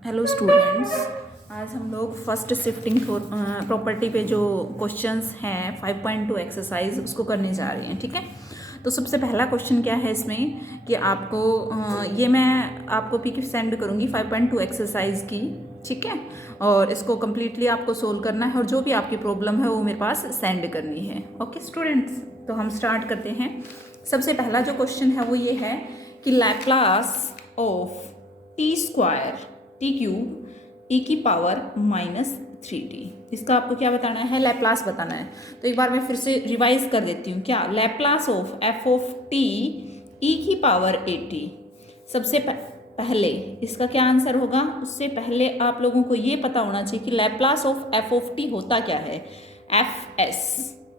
Hello students, आज हम लोग फर्स्ट शिफ्टिंग प्रॉपर्टी पे जो क्वेश्चंस हैं 5.2 एक्सरसाइज उसको करने जा रहे हैं। ठीक है, तो सबसे पहला क्वेश्चन क्या है इसमें कि आपको ये मैं आपको पीके सेंड करूँगी 5.2 एक्सरसाइज की। ठीक है, और इसको कम्प्लीटली आपको सोल्व करना है और जो भी आपकी प्रॉब्लम है वो मेरे पास सेंड करनी है। ओके स्टूडेंट्स, तो हम स्टार्ट करते हैं। सबसे पहला जो क्वेश्चन है वो ये है कि Laplace of t square t cube e की पावर -3t, इसका आपको क्या बताना है? लैप्लास बताना है। तो एक बार मैं फिर से रिवाइज कर देती हूँ। क्या? Laplace of F of T E की पावर 80। सबसे पहले इसका क्या आंसर होगा? उससे पहले आप लोगों को ये पता होना चाहिए कि Laplace of F of T होता क्या है। F S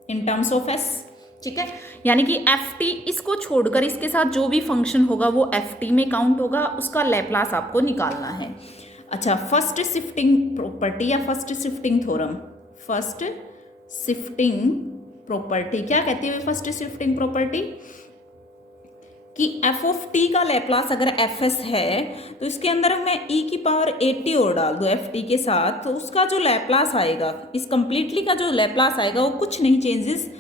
in terms of S. ठीक है, यानी कि एफ टी, इसको छोड़कर इसके साथ जो भी फंक्शन होगा वो एफ टी में काउंट होगा, उसका लैप्लास आपको निकालना है। अच्छा, फर्स्ट शिफ्टिंग प्रॉपर्टी या first shifting theorem. First shifting property क्या कहती है? फर्स्ट शिफ्टिंग प्रॉपर्टी कि एफ ऑफ टी का लैप्लास अगर एफ एस है तो इसके अंदर मैं ई की पावर 80 और डाल दो एफ टी के साथ, तो उसका जो लैप्लास आएगा, इस कंप्लीटली का जो लैप्लास आएगा वो कुछ नहीं चेंजेस,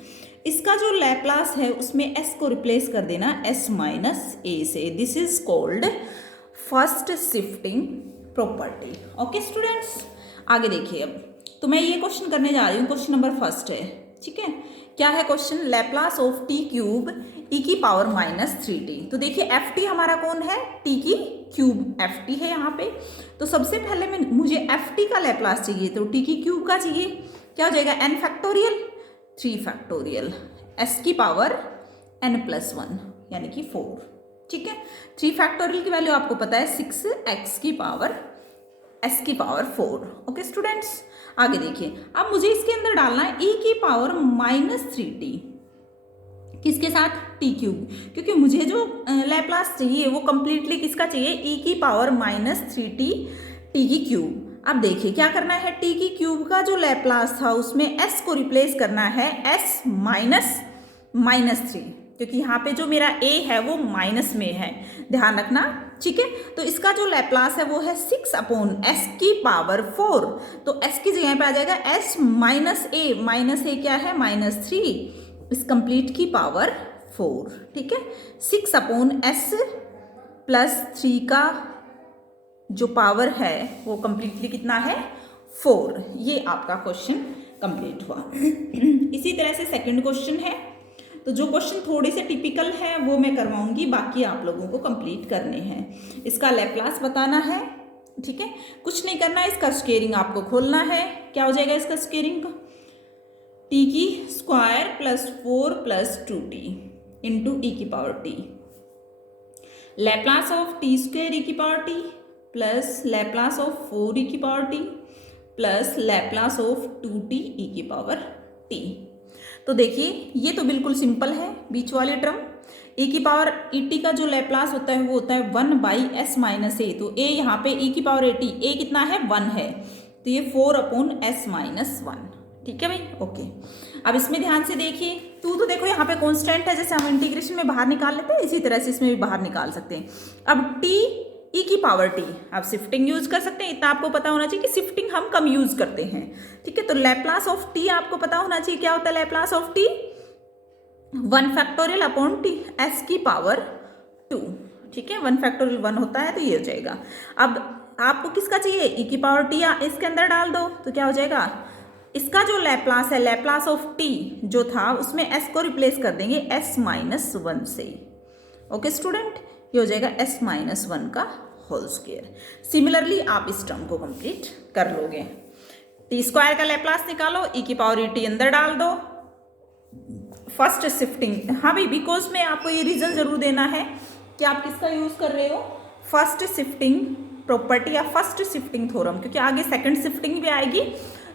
इसका जो लैप्लास है उसमें s को रिप्लेस कर देना s माइनस ए से। This is called first shifting property. Okay students, आगे देखिए। अब तो मैं ये क्वेश्चन करने जा रही हूँ, क्वेश्चन नंबर फर्स्ट है। ठीक है, क्या है question? Laplace of t cube e की पावर -3t। तो देखिए एफ टी हमारा कौन है? टी की क्यूब एफ टी है यहाँ पे। तो सबसे पहले मुझे एफ टी का लैप्लास चाहिए, तो टी की क्यूब का चाहिए। क्या हो जाएगा? n फैक्टोरियल 3 फैक्टोरियल s की पावर n+1 यानी कि 4। ठीक है, 3 फैक्टोरियल की वैल्यू आपको पता है 6x की पावर s की पावर 4। ओके स्टूडेंट्स, आगे देखिए। अब मुझे इसके अंदर डालना है e की पावर -3t, किसके साथ? टी क्यूब, क्योंकि मुझे जो लैप्लास चाहिए वो कंप्लीटली किसका चाहिए? e की पावर -3t टी की क्यूब। अब देखिए क्या करना है, टी की क्यूब का जो लैप्लास था उसमें s को रिप्लेस करना है s -3, क्योंकि यहाँ पे जो मेरा a है वो माइनस में है, ध्यान रखना। ठीक है, तो इसका जो लैप्लास है वो है 6/s की पावर 4। तो s की जगह पे आ जाएगा s -a क्या है? -3 इस कंप्लीट की पावर 4। ठीक है, 6/s + 3 का जो पावर है वो कंप्लीटली कितना है? 4। ये आपका क्वेश्चन कंप्लीट हुआ। इसी तरह से सेकंड क्वेश्चन है। तो जो क्वेश्चन थोड़े से टिपिकल है वो मैं करवाऊंगी, बाकी आप लोगों को कंप्लीट करने हैं। इसका लैप्लास बताना है। ठीक है, कुछ नहीं करना है, इसका स्क्वेयरिंग आपको खोलना है। क्या हो जाएगा इसका स्क्वेयरिंग? टी की स्क्वायर +4 + 2t इंटू ई की power t, Laplace of t square e की power t plus Laplace of 4 e की power t plus Laplace of 2t e की पावर टी। तो देखिए ये तो बिल्कुल सिंपल है, बीच वाली टर्म e की पावर ई टी का जो लैप्लास होता है वो होता है 1/s - a। तो a यहाँ पे e की पावर 80, a कितना है? 1 है, तो ये 4/s - 1। ठीक है भाई, ओके। अब इसमें ध्यान से देखिए, तो देखो यहाँ पे कांस्टेंट है, जैसे हम इंटीग्रेशन में बाहर निकाल लेते हैं इसी तरह से इसमें भी बाहर निकाल सकते हैं। अब t e की पावर t, आप शिफ्टिंग यूज कर सकते हैं, इतना आपको पता होना चाहिए कि शिफ्टिंग हम कम यूज करते हैं। ठीक है, तो लैप्लास ऑफ t आपको पता होना चाहिए क्या होता है Laplace of t? 1 factorial upon t s की पावर 2। ठीक है, 1 फैक्टोरियल 1 होता है, तो ये हो जाएगा। अब आपको किसका चाहिए? e की पावर t, या इसके अंदर डाल दो तो क्या हो जाएगा? इसका जो लैप्लास है, लैप्लास ऑफ t जो था उसमें s को रिप्लेस कर देंगे s - 1 से। ओके स्टूडेंट, ये हो जाएगा s - 1 का होल स्क्वायर। सिमिलरली आप इस टर्म को कंप्लीट कर लोगे। टी स्क्वायर का लैप्लास निकालो, e की पावर टी अंदर डाल दो। फर्स्ट शिफ्टिंग, हाँ भाई, बिकॉज में आपको ये रीजन जरूर देना है कि आप किसका यूज कर रहे हो, फर्स्ट शिफ्टिंग प्रॉपर्टी या फर्स्ट शिफ्टिंग थ्योरम, क्योंकि आगे सेकंड शिफ्टिंग भी आएगी।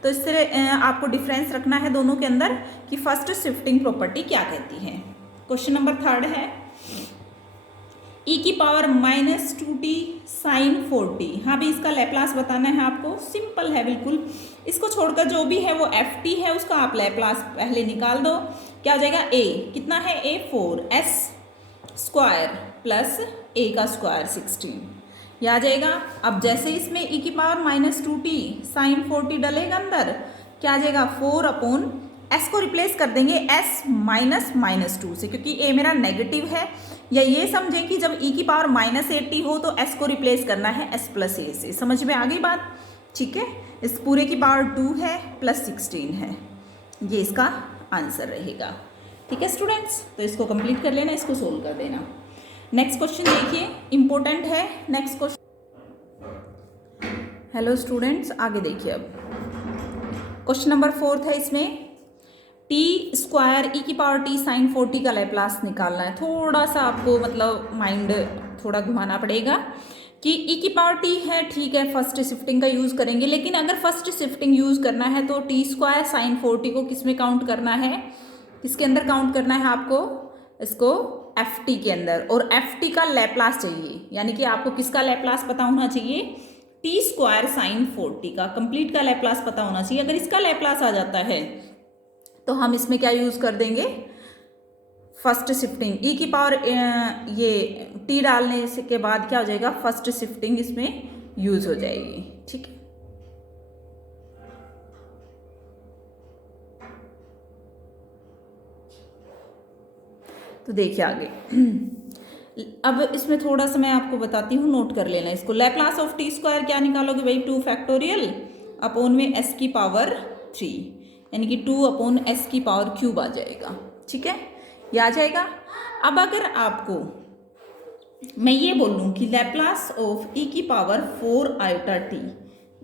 तो इससे आपको डिफरेंस रखना है दोनों के अंदर कि फर्स्ट शिफ्टिंग प्रॉपर्टी क्या कहती है। क्वेश्चन नंबर थर्ड है, e की पावर -2t sin 4t। हाँ भी, इसका लैप्लास बताना है आपको, सिंपल है बिल्कुल। इसको छोड़कर जो भी है वो एफ टी है, उसका आप लैप्लास पहले निकाल दो। क्या हो जाएगा? a कितना है? a 4s square plus a का स्क्वायर 16 ये आ जाएगा। अब जैसे इसमें e की पावर -2t साइन 4t डलेगा अंदर, क्या आ जाएगा 4 s को रिप्लेस कर देंगे s -2 से, क्योंकि a मेरा नेगेटिव है। या ये समझें कि जब e की पावर -8t हो तो s को रिप्लेस करना है s + a से। समझ में आ गई बात? ठीक है, इस पूरे की पावर 2 है प्लस 16 है, ये इसका आंसर रहेगा। ठीक है स्टूडेंट्स, तो इसको कंप्लीट कर लेना, इसको सोल्व कर देना। नेक्स्ट क्वेश्चन देखिए, इंपॉर्टेंट है नेक्स्ट क्वेश्चन। हेलो स्टूडेंट्स, आगे देखिए। अब क्वेश्चन नंबर 4 है, इसमें t² e की पावर t साइन 4t का लैप्लास निकालना है। थोड़ा सा आपको मतलब माइंड थोड़ा घुमाना पड़ेगा कि e की पावर t है, ठीक है, फर्स्ट शिफ्टिंग का यूज़ करेंगे, लेकिन अगर फर्स्ट शिफ्टिंग यूज़ करना है तो t² साइन 4t को किस में काउंट करना है, किसके अंदर काउंट करना है आपको, इसको ft के अंदर। और ft का लैप्लास चाहिए, यानी कि आपको किसका लैप्लास पता होना चाहिए, t² साइन 4t का कंप्लीट का लैप्लास पता होना चाहिए। अगर इसका लैप्लास आ जाता है तो हम इसमें क्या यूज़ कर देंगे, फर्स्ट शिफ्टिंग। e की पावर ये t डालने से के बाद क्या हो जाएगा, फर्स्ट शिफ्टिंग इसमें यूज हो जाएगी। ठीक है, तो देखिए आगे। अब इसमें थोड़ा सा मैं आपको बताती हूँ, नोट कर लेना इसको। लैप्लास ऑफ t² क्या निकालोगे भाई, 2 फैक्टोरियल अपॉन में s की पावर 3, यानी कि 2 s की पावर क्यूब आ जाएगा। ठीक है, ये आ जाएगा। अब अगर आपको मैं ये बोलूँ कि लैप्लास ऑफ e की पावर 4 आयोटा t,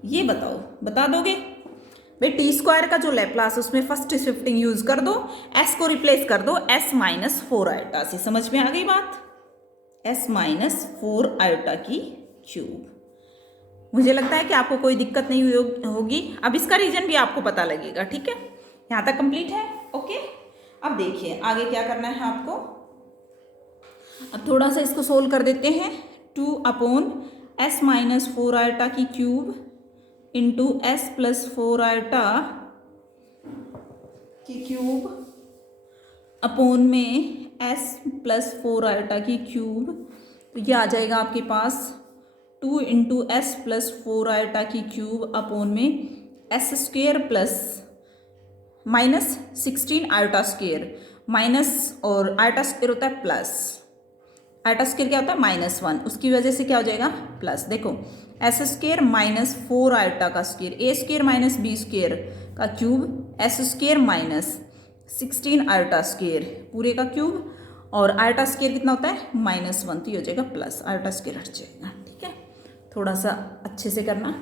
ये बताओ, बता दोगे भाई? t² का जो लैप्लास उसमें फर्स्ट शिफ्टिंग यूज कर दो, s को रिप्लेस कर दो s - 4 आयोटा से। समझ में आ गई बात, s - 4 आयोटा की क्यूब। मुझे लगता है कि आपको कोई दिक्कत नहीं होगी। अब इसका रीजन भी आपको पता लगेगा। ठीक है, यहाँ तक कंप्लीट है। ओके, अब देखिए आगे क्या करना है आपको। अब थोड़ा सा इसको सोल्व कर देते हैं। 2/s - 4 आयोटा की क्यूब इंटू s + 4 आयोटा की क्यूब अपॉन में s + 4 आयोटा की क्यूब, तो ये आ जाएगा आपके पास 2 × s + 4 आयोटा की क्यूब अपॉन में s² plus -16 iota square. Minus और आयोटा स्क्वेयर होता है प्लस, आयोटा स्क्वेयर क्या होता है -1, उसकी वजह से क्या हो जाएगा प्लस। देखो s² - 4 आयोटा का स्क्वेयर, a² - b² का क्यूब, s² - 16 आयोटा स्क्वेयर पूरे का क्यूब, और आयोटा स्क्वेयर कितना होता है -1, तो ये हो जाएगा प्लस, आयोटा स्क्वेयर हट जाएगा। ठीक है, थोड़ा सा अच्छे से करना।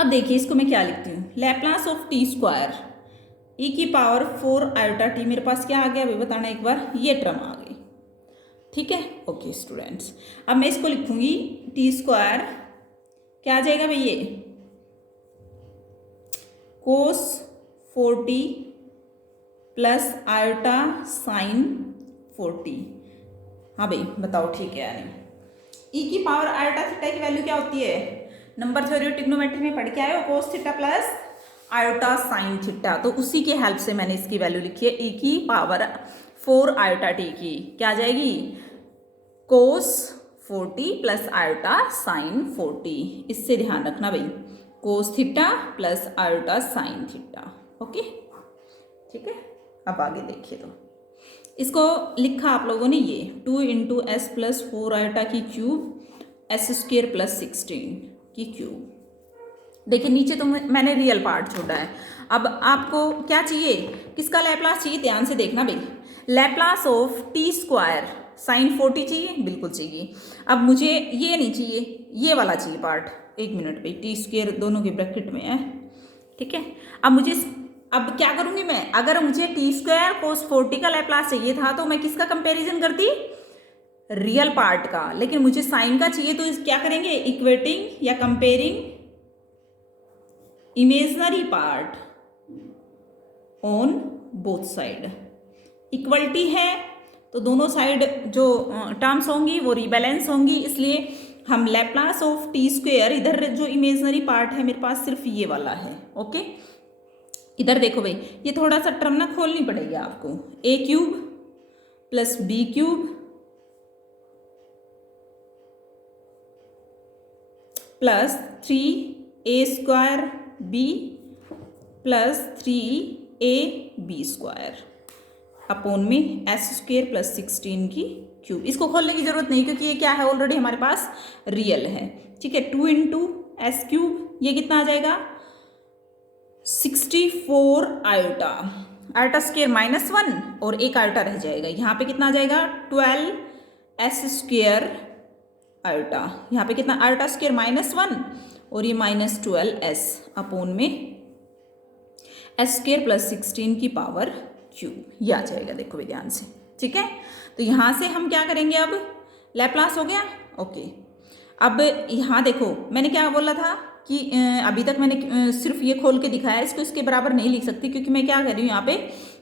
अब देखिए इसको मैं क्या लिखती हूँ, लैप्लास ऑफ t² e की पावर 4 आयोटा t, मेरे पास क्या आ गया अभी बताना एक बार, ये टर्म आ गई। ठीक है, ओके स्टूडेंट्स, अब मैं इसको लिखूंगी t² क्या आ जाएगा भाई, ये cos 4t plus iota sine 4t। हाँ भाई बताओ ठीक है या नहीं। e की पावर आयोटा थीटा की वैल्यू क्या होती है, नंबर थ्योरी और ट्रिग्नोमेट्री में पढ़ के आए हो, cos theta plus iota sine theta, तो उसी के हेल्प से मैंने इसकी वैल्यू लिखी है। e की पावर 4 आयोटा t की क्या आ जाएगी, cos 4t plus iota sine 4t। इससे ध्यान रखना भाई, cos theta plus iota sine theta. Okay ठीक है, अब आगे देखिए। तो इसको लिखा आप लोगों ने ये 2 × s + 4 आयोटा की क्यूब s² + 16 की क्यूब। देखिए नीचे तो मैंने रियल पार्ट छोड़ा है। अब आपको क्या चाहिए, किसका लैप्लास चाहिए, ध्यान से देखना भाई। Laplace of t² sign 4t चाहिए, बिल्कुल चाहिए। अब मुझे ये नहीं चाहिए, ये वाला चाहिए पार्ट। एक मिनट भाई, t² दोनों के ब्रैकेट में है। ठीक है, अब क्या करूंगी मैं, अगर मुझे t² cos 4t का लैप्लास चाहिए था तो मैं किसका कंपैरिजन करती, रियल पार्ट का। लेकिन मुझे साइन का चाहिए तो क्या करेंगे, इक्वेटिंग या comparing imaginary part on both side. Equality है तो दोनों साइड जो टर्म्स होंगी वो रिबैलेंस होंगी, इसलिए हम लैप्लास ऑफ t², इधर जो इमेजनरी पार्ट है मेरे पास सिर्फ ये वाला है। ओके, इधर देखो भाई, ये थोड़ा सा टर्म ना खोलनी पड़ेगी आपको, a³ + b³ plus 3a² b plus 3ab² upon में s² प्लस 16 की क्यूब। इसको खोलने की जरूरत नहीं क्योंकि ये क्या है, ऑलरेडी हमारे पास रियल है। ठीक है, 2 इंटू s³ ये कितना आ जाएगा 64 आयोटा, आयोटा स्क्वायर -1 और एक आयोटा रह जाएगा। यहाँ पे कितना आ जाएगा 12s² आयोटा, यहाँ पे कितना आयोटा स्क्वायर -1 और ये -12s अपोन में s² प्लस 16 की पावर क्यूब, ये आ जाएगा। देखो भी ध्यान से, ठीक है। तो यहाँ से हम क्या करेंगे, अब लैप्लास हो गया। ओके, अब यहाँ देखो मैंने क्या बोला था कि अभी तक मैंने सिर्फ ये खोल के दिखाया, इसको इसके बराबर नहीं लिख सकती क्योंकि मैं क्या कर रही हूँ यहाँ पे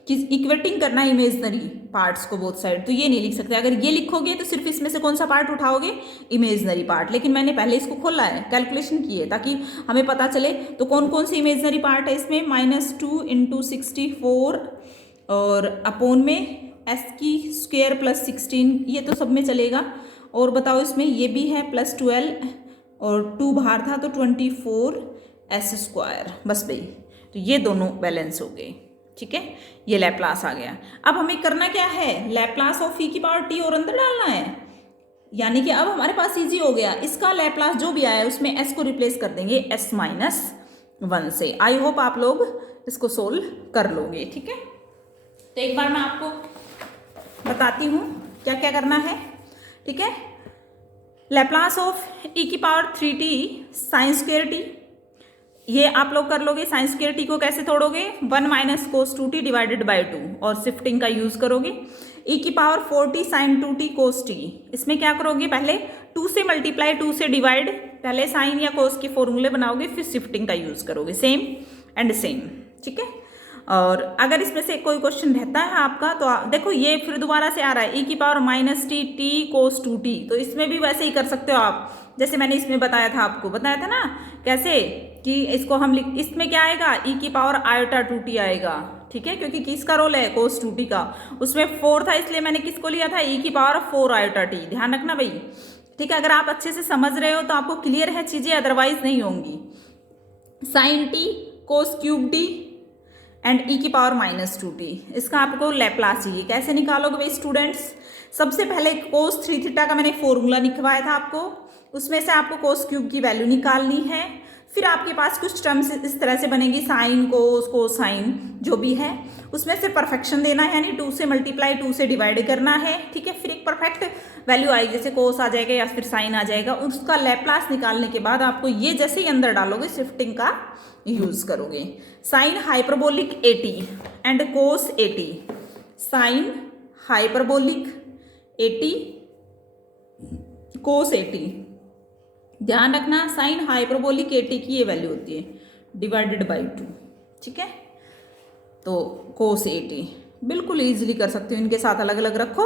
कि इक्वेटिंग करना है इमेजनरी पार्ट्स को बोथ साइड, तो ये नहीं लिख सकते। अगर ये लिखोगे तो सिर्फ इसमें से कौन सा पार्ट उठाओगे, इमेजनरी पार्ट। लेकिन मैंने पहले इसको खोला है, कैलकुलेशन की है ताकि हमें पता चले। तो कौन कौन से इमेजनरी पार्ट है इसमें, -2 इंटू 64 और अपोन में s² प्लस 16, ये तो सब में चलेगा। और बताओ इसमें ये भी है +12 और 2 बाहर था तो 24s², बस भाई। तो ये दोनों बैलेंस हो गए, ठीक है। ये लैप्लास आ गया। अब हमें करना क्या है, लैप्लास ऑफ e की पावर t और अंदर डालना है। यानी कि अब हमारे पास इजी हो गया, इसका लैप्लास जो भी आया उसमें s को रिप्लेस कर देंगे s-1 से। आई होप आप लोग इसको सोल्व कर लोगे, ठीक है। तो एक बार मैं आपको बताती हूँ क्या क्या करना है, ठीक है। लैप्लास ऑफ e की पावर 3t sin² t, ये आप लोग कर लोगे। sin² t को कैसे तोड़ोगे, 1 minus cos 2t divided by 2 और शिफ्टिंग का यूज करोगे। e की power 4t sin 2t cos t, इसमें क्या करोगे, पहले 2 से मल्टीप्लाई 2 से डिवाइड, पहले साइन या cos के फॉर्मूले बनाओगे, फिर शिफ्टिंग का यूज करोगे, सेम एंड सेम, ठीक है। और अगर इसमें से कोई क्वेश्चन रहता है आपका तो देखो ये फिर दोबारा से आ रहा है e की पावर -t cos 2t, तो इसमें भी वैसे ही कर सकते हो आप, जैसे मैंने इसमें बताया था, आपको बताया था ना कैसे कि इसको हम इसमें क्या आएगा, e की पावर आयोटा 2t आएगा, ठीक है। क्योंकि किसका रोल है, cos 2t का, उसमें 4 था इसलिए मैंने किसको लिया था, e की पावर 4 आयोटा t। ध्यान रखना भाई, ठीक है। अगर आप अच्छे से समझ रहे हो तो आपको क्लियर है चीजें, अदरवाइज नहीं होंगी। sin t cos cube t and e की पावर -2t, इसका आपको लैप्लास चाहिए। कैसे निकालोगे भाई स्टूडेंट्स, सबसे पहले cos 3 थीटा का मैंने फॉर्मूला लिखवाया था आपको, उसमें से आपको cos क्यूब की वैल्यू निकालनी है। फिर आपके पास कुछ टर्म्स इस तरह से बनेगी, साइन cos कोसाइन जो भी है, उसमें से परफेक्शन देना है, यानी 2 से मल्टीप्लाई 2 से डिवाइड करना है, ठीक है। फिर एक परफेक्ट वैल्यू आएगी, जैसे cos आ जाएगा या फिर साइन आ जाएगा। उसका लैप्लास निकालने के बाद आपको ये जैसे ही अंदर डालोगे शिफ्टिंग का यूज करोगे। Sine hyperbolic 80 and cos 80, sine hyperbolic 80 cos 80, ध्यान रखना साइन हाइपरबोलिक 80 की ये वैल्यू होती है डिवाइडेड बाई 2, ठीक है। तो cos 80 बिल्कुल ईजिली कर सकते हो, इनके साथ अलग अलग रखो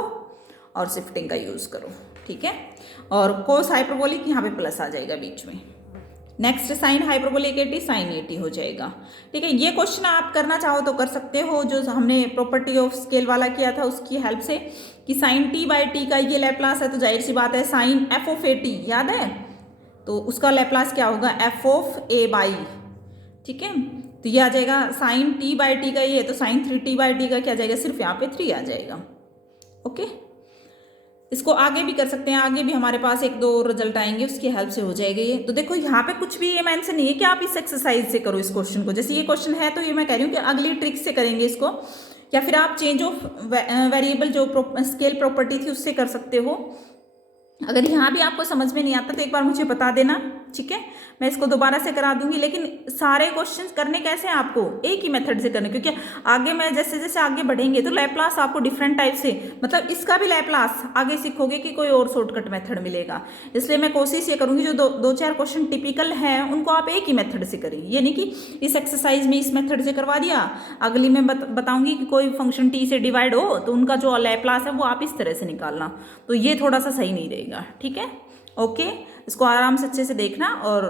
और शिफ्टिंग का यूज करो, ठीक है। और cos हाइपरबोलिक यहाँ पे प्लस आ जाएगा बीच में। नेक्स्ट साइन हाइपरबोलिक 80 साइन 80 हो जाएगा, ठीक है। ये क्वेश्चन आप करना चाहो तो कर सकते हो, जो हमने प्रॉपर्टी ऑफ स्केल वाला किया था उसकी हेल्प से, कि साइन t बाई टी का ये लैप्लास है, तो जाहिर सी बात है sine f of a t याद है, तो उसका लैप्लास क्या होगा, f ऑफ a बाई, ठीक है। तो ये आ जाएगा साइन t बाई टी का, ये तो साइन 3t बाई टी का क्या आ जाएगा, सिर्फ यहाँ पे 3 आ जाएगा, ओके। इसको आगे भी कर सकते हैं, आगे भी हमारे पास 1-2 रिजल्ट आएंगे, उसकी हेल्प से हो जाएगा ये। तो देखो यहाँ पे कुछ भी ये मेंशन नहीं है कि आप इस एक्सरसाइज से करो इस क्वेश्चन को, जैसे ये क्वेश्चन है तो ये मैं कह रही हूँ कि अगली ट्रिक से करेंगे इसको, या फिर आप चेंज ऑफ वेरिएबल जो स्केल प्रॉपर्टी थी उससे कर सकते हो। अगर यहाँ भी आपको समझ में नहीं आता तो एक बार मुझे बता देना, ठीक है, मैं इसको दोबारा से करा दूंगी। लेकिन सारे क्वेश्चंस करने कैसे हैं आपको, एक ही मेथड से करने, क्योंकि आगे मैं जैसे जैसे आगे बढ़ेंगे तो लैप्लास आपको डिफरेंट टाइप से, मतलब इसका भी लैप्लास आगे सीखोगे कि कोई और शॉर्टकट मेथड मिलेगा। इसलिए मैं कोशिश ये करूंगी जो दो चार क्वेश्चन टिपिकल है उनको आप एक ही मेथड से करें, ये नहीं कि इस एक्सरसाइज में इस मेथड से करवा दिया, अगली में बताऊंगी कि कोई फंक्शन टी से डिवाइड हो तो उनका जो लैप्लास है वो आप इस तरह से निकालना, तो ये थोड़ा सा सही नहीं रहेगा, ठीक है। ओके, इसको आराम से अच्छे से देखना और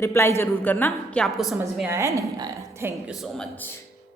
रिप्लाई जरूर करना कि आपको समझ में आया नहीं आया। Thank you so much.